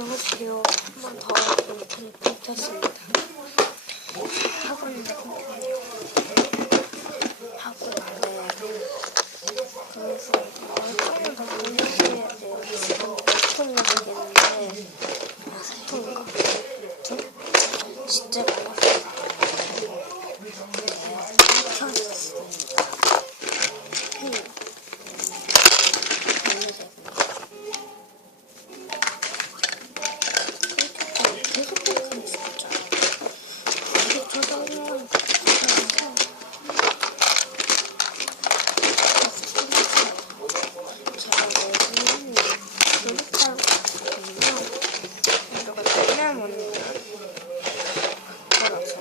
안녕하세요. 한번더 영상을 펼쳤습니다. 하고 있는데 잠시만요. 하고 있는데 그래서 조금 더 공부해야 돼요. 지금 스톤이 되겠는데 아 스톤인가? 아무튼 진짜 많았어요. 켰습니다. 음. 계속 계속 진짜. 계속 저장을 제가 내는 조립할 거거든요. 이거가 맨날 먹는 거라서.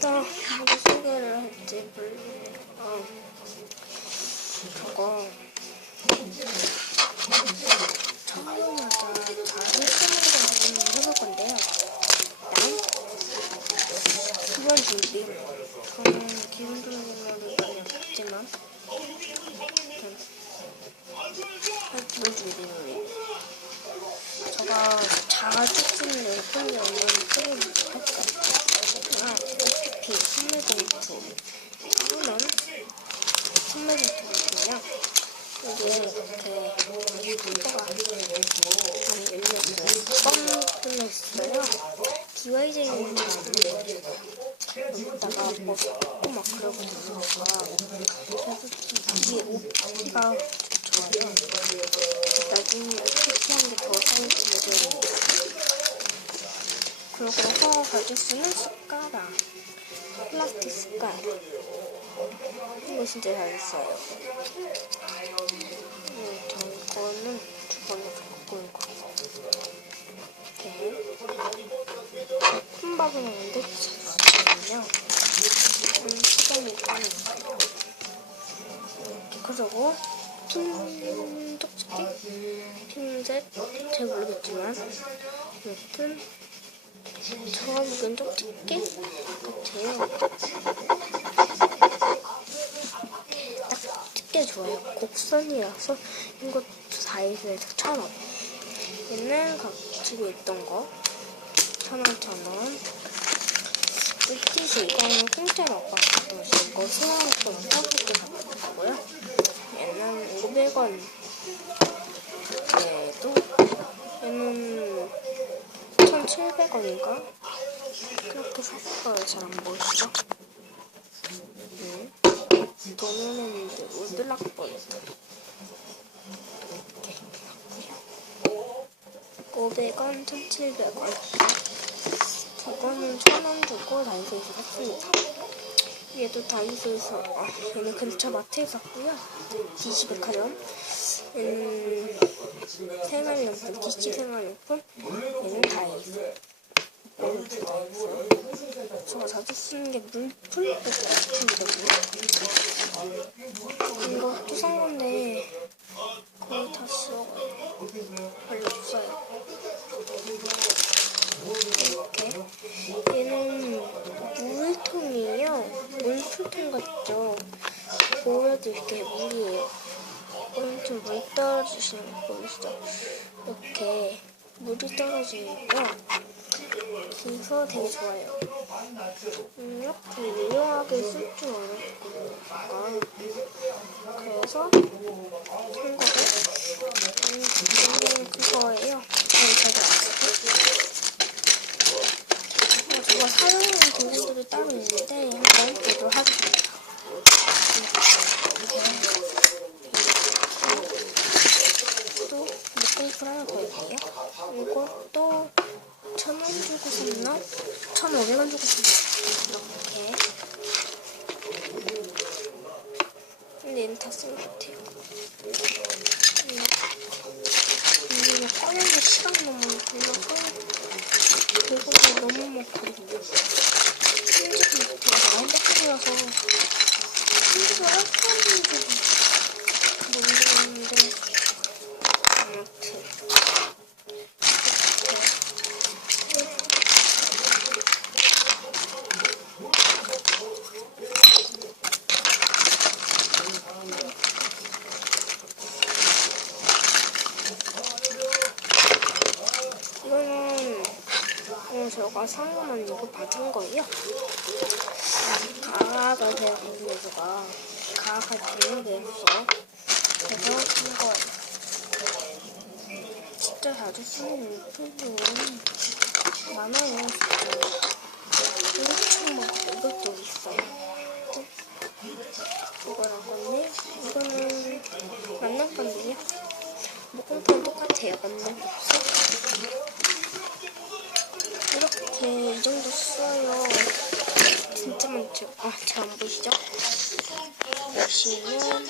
또 무슨 소개를 할지 모르겠네요. 어, 저거 처음마다 잘 쓰는 거 해볼 건데요. 일단 준비. 저는 기본 준비를 많이 없지만 기본 준비는 제가 자주 쓰는 예쁜 영상 프레임 할 거예요. OPP 선물공투 하면 선물공투거든요. 여기에 이렇게 문자가 많이 열려있어요. 뻥 뚫려있어요. DYJ는 여기다가 뭐 섞고 막 그러거든요. 그래서 이게 OP가 좋아요. 나중에 OPP 한게 더 사용지 예정입니다. 그러고 가질 수는 숟가락. 플라스틱 숟가락. 이거 진짜 잘 써요. 음, 저 이거는 두 번에 갖고 올 거. 이렇게. 큰 밥은 언제 주시거든요. 음, 시간이 빠는 거예요. 이렇게 그러고 핀 쪽집게 핀셋 잘 모르겠지만 여튼 저와 묵은 쪽집게 같아요. 딱 집게 좋아요. 곡선이라서 이것도 사이즈에서 천 원. 얘는 각 집에 있던 거. 천 원, 천 원. 물티슈 이거는 공짜로 아빠가. 이거 따뜻게 갖다 줬고요. 얘는 500원. 얘도 얘는 1,700원인가? 그렇게 샀어요. 잘 안 보이시죠? 네. 돈은 이제 우드락버리도 이렇게 샀고요. 500원, 1,700원. 저거는 1,000원 주고 다이소에서 샀습니다. 얘도 다이소에서, 아, 얘는 근처 마트에서 샀고요. 디지백화점. 얘는 생활용품, DC 생활용품. 얘는 다이소. 얘는 둘 다이소. 제가 자주 쓰는 게 물풀 같은거든요. 이거 또산 건데 떨어지고요. 그래서 되게 좋아요. 음, 이렇게 유용하게 쓸 줄 알았으니까. 그래서 한 거고, 음, 그거예요. 제가 사용하는 도구들이 따로 있는데, 한번 보도록 하겠습니다. 이렇게. 또, 있네요. 이것도 천 원 주고 샀나? 천 오백 원 주고 샀나? 이렇게. 근데 얘는 다 쓴 것 같아요. 음, 이거 꺼내는 시간 너무 걸려서 그거가 너무 많거든요. 편집이 되게 많이 뺏겨서 편집을 할 사람인지 모르겠는데 아무튼 제가 상금만 이거 받은 거예요. 가가 제가 궁금해서가 가가 궁금해서 그래서 한 거예요. 진짜 자주 쓰는 용품은 많아요. 엄청 많고 이것도 있어요. 이거랑 건데 이거는 만난 건데요. 목공판 똑같아요. 만난 거 없어. 이렇게 이 정도 써요. 진짜 많죠. 아, 잘 안 보이시죠? 보시면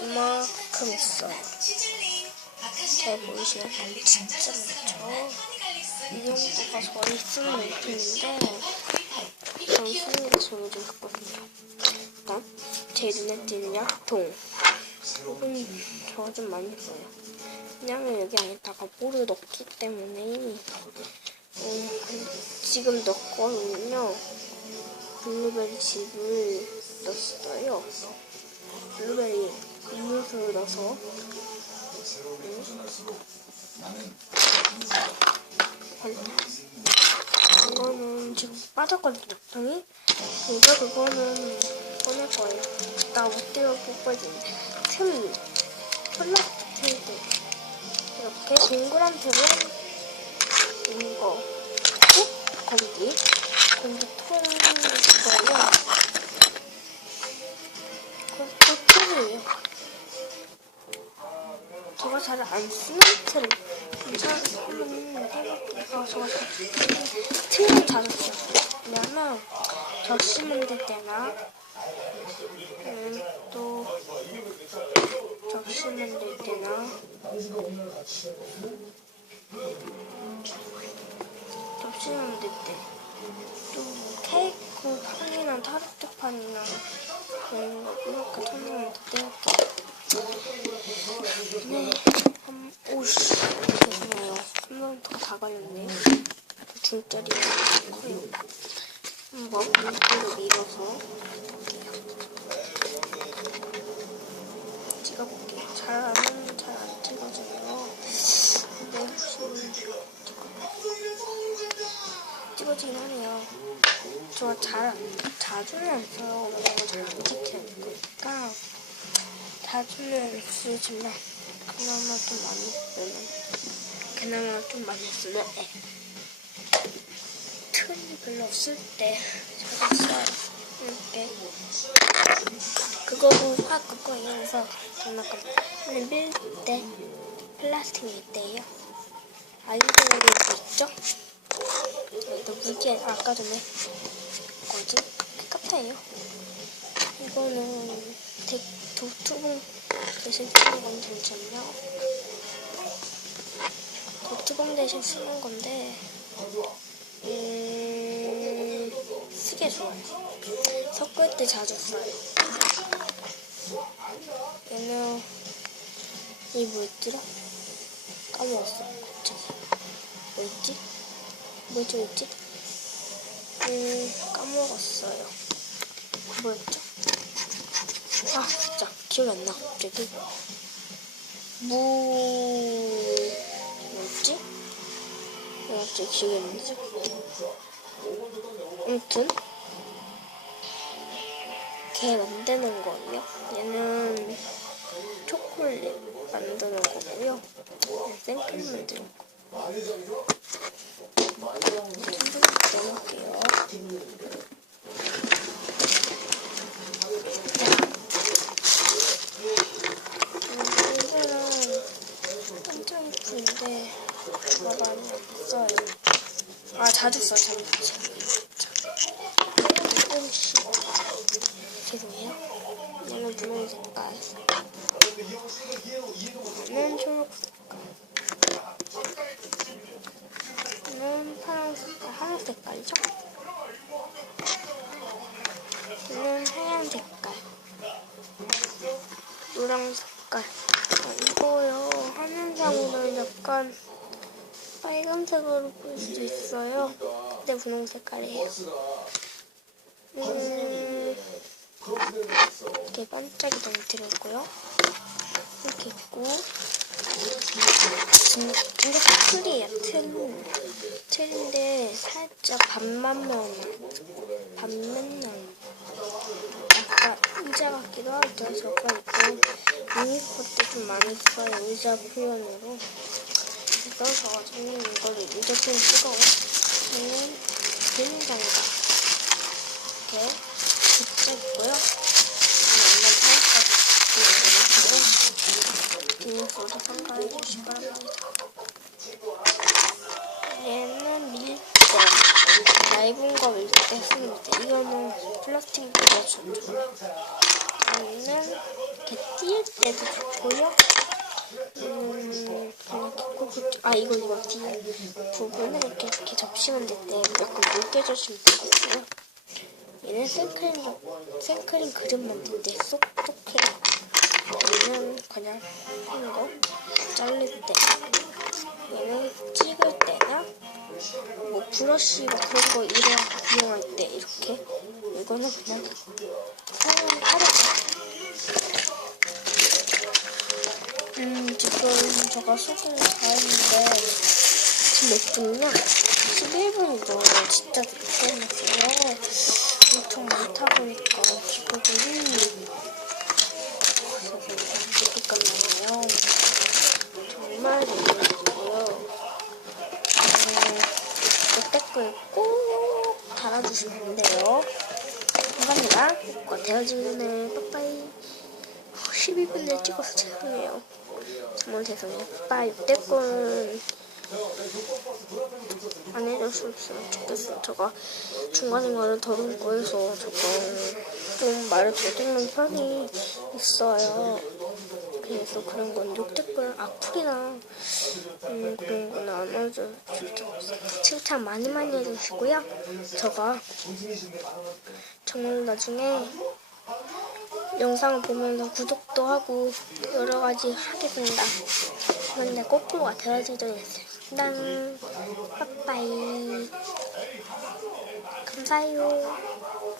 이만큼 있어요. 잘 보이시나요? 진짜 많죠? 이 정도가 저희 쓰는 용품인데 저희 쓰는 게 저희 좀 있거든요. 일단 제 눈에 띄는 약통 이건 저가 좀 많이 써요. 왜냐면 여기 안에다가 볼을 넣기 때문에 음, 지금 넣었거든요. 블루베리 칩을 넣었어요. 블루베리 음료수를 넣어서 음. 이거는 지금 빠졌거든요, 적당히. 그래서 그거는 꺼낼 거예요. 나 못되어 뽑아진대. 틈, 플라스틱 틈. 이렇게 동그란 틈은 제가 잘 쓰는 틈을 자주 써요. 왜냐면 접시 만들 때나 음, 또 접시 만들 때나 접시 만들 때또 케이크 판이나 타르트 판이나 그런 거 이렇게 설명을 드릴게요. 네, 한, 오씨, 죄송해요. 한번더 다 걸렸네요. 중짜리 커요. 한번 물기를 밀어서 찍어볼게요. 잘안 잘안 찍어져요. 근데 혹시 찍어지긴 하네요. 저 잘, 자주는 안 써요. 왜냐면 잘안 찍혀요. 그러니까 자주는 안 쓰지만 그나마 좀 많이 쓰면 그나마 좀 많이 쓰면 네. 별로 없을 때 자주 써요. 이렇게 그거고 아 그거예요. 그래서 장난감 근데 밀 때 플라스틱 밀때예요. 아이들에게 있죠? 또 물기 아까 전에 뭐지? 카페예요. 이거는 데, 도트봉 대신 쓰는 건 괜찮요. 도트봉 대신 쓰는 건데 음, 쓰기 좋아요. 섞을 때 자주 써요. 얘는 이 뭐였더라? 까먹었어. 갑자기. 뭐였지? 뭐였지, 뭐였지? 음, 까먹었어요. 뭐였죠? 아, 진짜. 기억이 안 나, 갑자기. 무, 뭐였지? 왜 갑자기 기억이 안 나지? 아무튼, 걔 만드는 거예요. 얘는 초콜릿 만드는 거고요. 생크림 만드는 거. 넣을게요. 음, 이거는 한정 예쁜데 제가 많이 안 써요. 아 자주 써요. 자주 써. 조금씩 죄송해요. 분홍 색깔. 얘는 초록 색깔. 얘는 파란 색깔, 하늘 색깔이죠? 얘는 하얀 색깔. 노랑 색깔. 아, 이거요. 화면상으로는 약간 빨간색으로 보일 수 있어요. 근데 분홍 색깔이에요. 음, 이렇게 반짝이 너무 들었고요. 이렇게 있고. 음, 이거 틀이에요. 틀 틀인데 살짝 반만 면 반만 면 약간 의자 같기도 하고 저거 있고. 유니콘 때좀 많이 써요. 의자 표현으로. 그래서 저는 이거를 의자 표현 찍어요 저는 비닐장갑 이렇게 붙여 있고요 완전 주시기 바랍니다 얘는 밀대 얇은 거 밀대 씁니다 이거는 플라스틱 밀대 좋죠 얘는 이렇게 띄울 때도 좋고요 음, 그냥 기코부터, 아, 이거, 이거, 뒤에 부분을 이렇게, 이렇게 접시만 될때 약간 묽게 주시면 되겠어요. 얘는 생크림, 생크림 그림 만들 때 쏙쏙해요. 얘는 그냥 하는 거? 자를 때. 얘는 찍을 때나 뭐 브러쉬 막 그런 거 이용, 이용할 때 이렇게. 이거는 그냥 사용 하려음 지금 제가 수술을 다 했는데 지금 몇 분이냐? 11분이고 진짜 늦게 했어요. 엄청 많다 보니까 지금 1, 그 댓글 꼭 달아주시면 돼요. 감사합니다. 이거 되어지기 전에 빠빠이. 12분을 찍어서 죄송해요. 정말 죄송해요. 빠빠이 댓글 안 해줬으면 좋겠어요. 제가 중간중간에 더듬고 해서 조금 좀 말을 더듬는 편이 있어요. 그래서 그런 건 욕댓글 악플이나 음, 그런 거는 안 해줘 칭찬 많이 많이 해주시고요. 제가 정말 나중에 영상을 보면서 구독도 하고 여러 가지 하겠습니다. 그런데 꼬꼬가 전에 일단 빠빠이 감사해요.